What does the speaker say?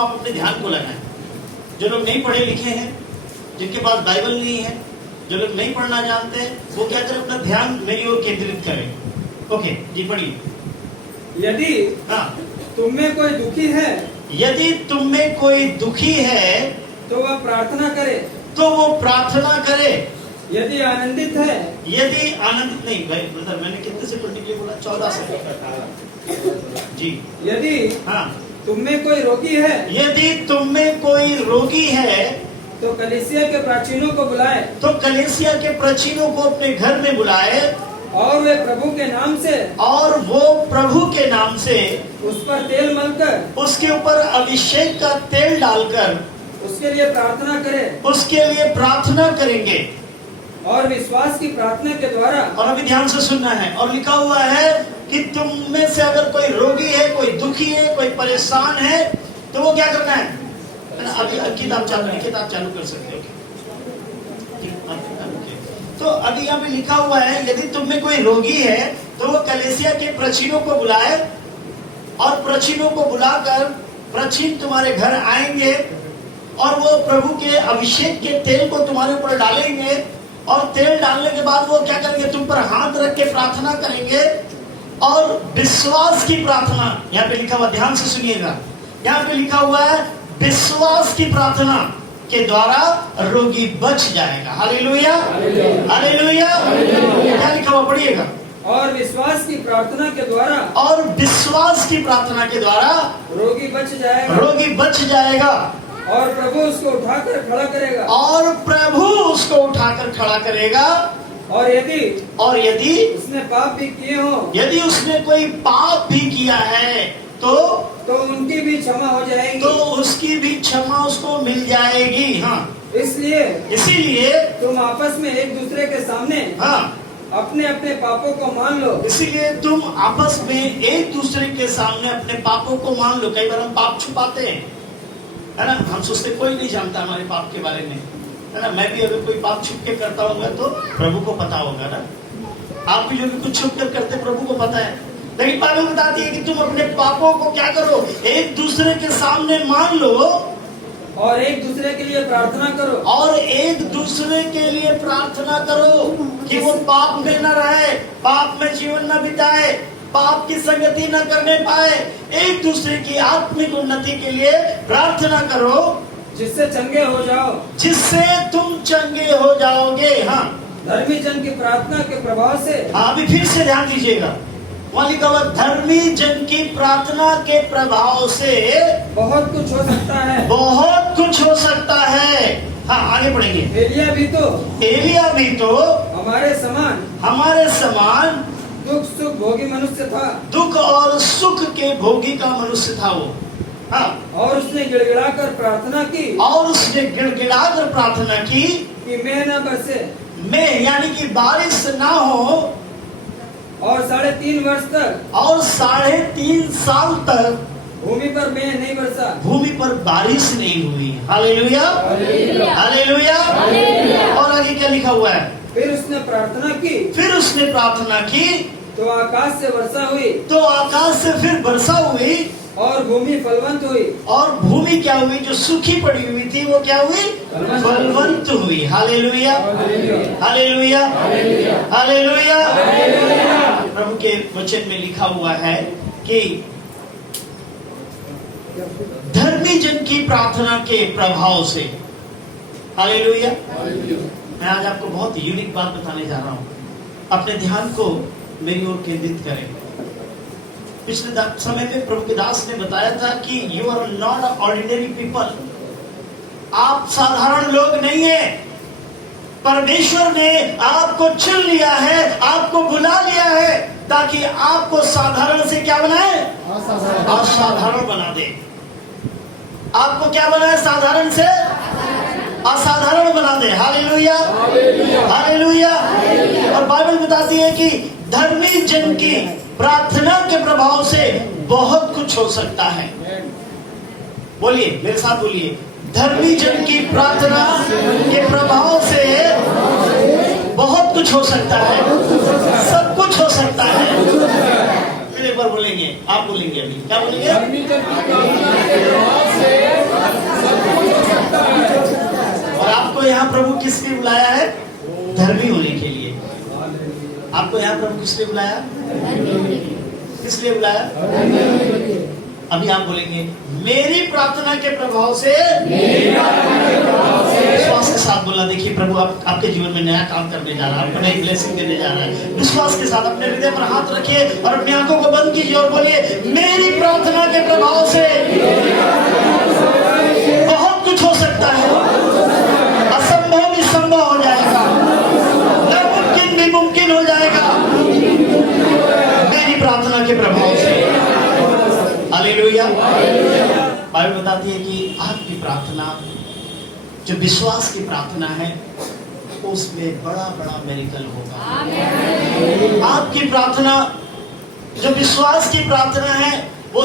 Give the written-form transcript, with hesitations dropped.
आप अपने ध्यान को लगाएं। जो लोग नहीं पढ़े लिखे हैं, जिनके पास बाइबल नहीं है, जो लोग नहीं पढ़ना जानते हैं, वो क्या करें, अपना ध्यान मेरी ओर केंद्रित करें। ओके जी, पढ़िए। यदि हाँ, तुम में कोई दुखी है, यदि तुम में कोई दुखी है तो वह प्रार्थना करे। तो वो प्रार्थना करे। यदि आनंदित है, यदि आनंद नहीं, भाई ब्रदर मैंने कितने से पढ़ने के लिए बोला? 14 से जी। यदि हाँ, तुम में कोई रोगी है, यदि तुम में कोई रोगी है तो कलीसिया के प्राचीनों को बुलाए, तो कलीसिया के प्राचीनों को अपने घर में बुलाए, और वे प्रभु के नाम से, और वो प्रभु के नाम से उस पर तेल मलकर, उसके ऊपर अभिषेक का तेल डालकर उसके लिए प्रार्थना करे, उसके लिए प्रार्थना करेंगे। और विश्वास की प्रार्थना के द्वारा, और अभी ध्यान से सुनना है, और लिखा हुआ है कि तुम में से अगर कोई रोगी है, कोई दुखी है, कोई परेशान है, तो वो क्या करना है ना? अभी किताब चालू कर सकते हो। तो अभी यहाँ पे लिखा हुआ है, यदि तुम में कोई रोगी है तो वो कलीसिया के प्राचीनों को बुलाए, और प्राचीनों को बुलाकर प्राचीन तुम्हारे घर आएंगे, और वो प्रभु के अभिषेक के तेल को तुम्हारे ऊपर डालेंगे, और तेल डालने के बाद वो क्या करेंगे, तुम पर हाथ रख के प्रार्थना करेंगे, और विश्वास की प्रार्थना। यहाँ पे लिखा हुआ, ध्यान से सुनिएगा, यहाँ पे लिखा हुआ है विश्वास की प्रार्थना के द्वारा रोगी बच जाएगा। Hallelujah, hallelujah. क्या लिखा हुआ, पढ़िएगा। और विश्वास की प्रार्थना के द्वारा, और विश्वास की प्रार्थना के द्वारा रोगी बच जाएगा, रोगी बच जाएगा, और प्रभु उसको उठाकर खड़ा करेगा। और प्रभु उसको उठाकर खड़ा करेगा। और यदि उसने पाप भी किए हो, यदि उसने कोई पाप भी किया है तो उनकी भी क्षमा हो जाएगी, तो उसकी भी क्षमा उसको मिल जाएगी। हाँ, इसीलिए तुम आपस में एक दूसरे के सामने, हाँ, अपने अपने पापों को मान लो। इसीलिए तुम आपस में एक दूसरे के सामने अपने पापों को मान लो। कई बार हम पाप छुपाते हैं, है ना, हम सोचते कोई नहीं जानता हमारे पाप के बारे में, है ना। मैं भी अगर कोई पाप छुप के करता हूँ तो प्रभु को पता होगा ना। आप भी जो भी कुछ छुप कर करते प्रभु को पता है। लेकिन बाइबल बताती है कि तुम अपने पापों को क्या करो, एक दूसरे के सामने मान लो, और एक दूसरे के लिए प्रार्थना करो, और एक दूसरे के लिए प्रार्थना करो कि वो पाप में न रहे, पाप में जीवन न बिताए, पाप की संगति न करने पाए। एक दूसरे की आत्मिक उन्नति के लिए प्रार्थना करो, जिससे चंगे हो जाओ, जिससे तुम चंगे हो जाओगे। हाँ, धर्मी जन की प्रार्थना के प्रभाव से। हाँ, अभी फिर से ध्यान दीजिएगा, वहाँ लिखा हुआ धर्मी जन की प्रार्थना के प्रभाव से बहुत कुछ हो सकता है, बहुत कुछ हो सकता है। हाँ, आगे पढ़ेंगे। एलिया भी तो हमारे समान दुख सुख भोगी मनुष्य था, दुख और सुख के भोगी का मनुष्य था वो। हाँ, और उसने गिड़गिड़ाकर प्रार्थना की, कि मैं न बरसे, मैं यानी कि बारिश ना हो, और 3.5 वर्ष तक, और 3.5 साल तक भूमि पर मैं नहीं बरसा, भूमि पर बारिश नहीं हुई। Hallelujah, hallelujah. और आगे क्या लिखा हुआ है, फिर उसने प्रार्थना की, तो आकाश से फिर वर्षा हुई, और भूमि फलवंत हुई, और भूमि क्या हुई, जो सूखी पड़ी हुई थी वो क्या हुई, फलवंत हुई। Hallelujah, hallelujah, hallelujah. प्रभु के वचन में लिखा हुआ है कि धर्मी जन की प्रार्थना के प्रभाव से। हालेलुया। मैं आज आपको बहुत यूनिक बात बताने जा रहा हूँ, अपने ध्यान को मेरी ओर केंद्रित करें। पिछले समय में प्रभु के दास ने बताया था कि you are not ordinary people, आप साधारण लोग नहीं है। परमेश्वर ने आपको चुन लिया है, आपको बुला लिया है, ताकि आपको साधारण से क्या बनाए, असाधारण बना दे। आपको क्या बनाए, साधारण से असाधारण बना दे। Hallelujah, hallelujah. और बाइबल बताती है कि धर्मी जन की प्रार्थना के प्रभाव से बहुत कुछ हो सकता है। बोलिए मेरे साथ, बोलिए, धर्मी जन की प्रार्थना के प्रभाव से बहुत कुछ हो सकता है, सब कुछ हो सकता है। फिर एक बार बोलेंगे, आप बोलेंगे, अभी क्या बोलेंगे, धर्मी जन की प्रार्थना के प्रभाव से यहाँ प्रभु किस लिए बुलाया है? धर्मी होने के लिए। आपको यहाँ प्रभु किस लिए बुलाया? किस लिए बुलाया? अभी आप बोलेंगे मेरी प्रार्थना के प्रभाव से, विश्वास के साथ बोलना। देखिए प्रभु आपके जीवन में नया काम करने जा रहा है, आपको नई ब्लेसिंग देने जा रहा है। विश्वास के साथ अपने हृदय पर हाथ रखिए और अपनी आंखों को बंद कीजिए और बोलिए मेरी प्रार्थना के प्रभाव से बहुत कुछ हो सकता है। असंभव भी संभव हो जाएगा, नामुमकिन भी मुमकिन हो जाएगा मेरी प्रार्थना के प्रभाव से। हालेलुया। बाइबल बताती है कि आपकी प्रार्थना जो विश्वास की प्रार्थना है उसमें बड़ा बड़ा मिरेकल होगा। आपकी प्रार्थना जो विश्वास की प्रार्थना है वो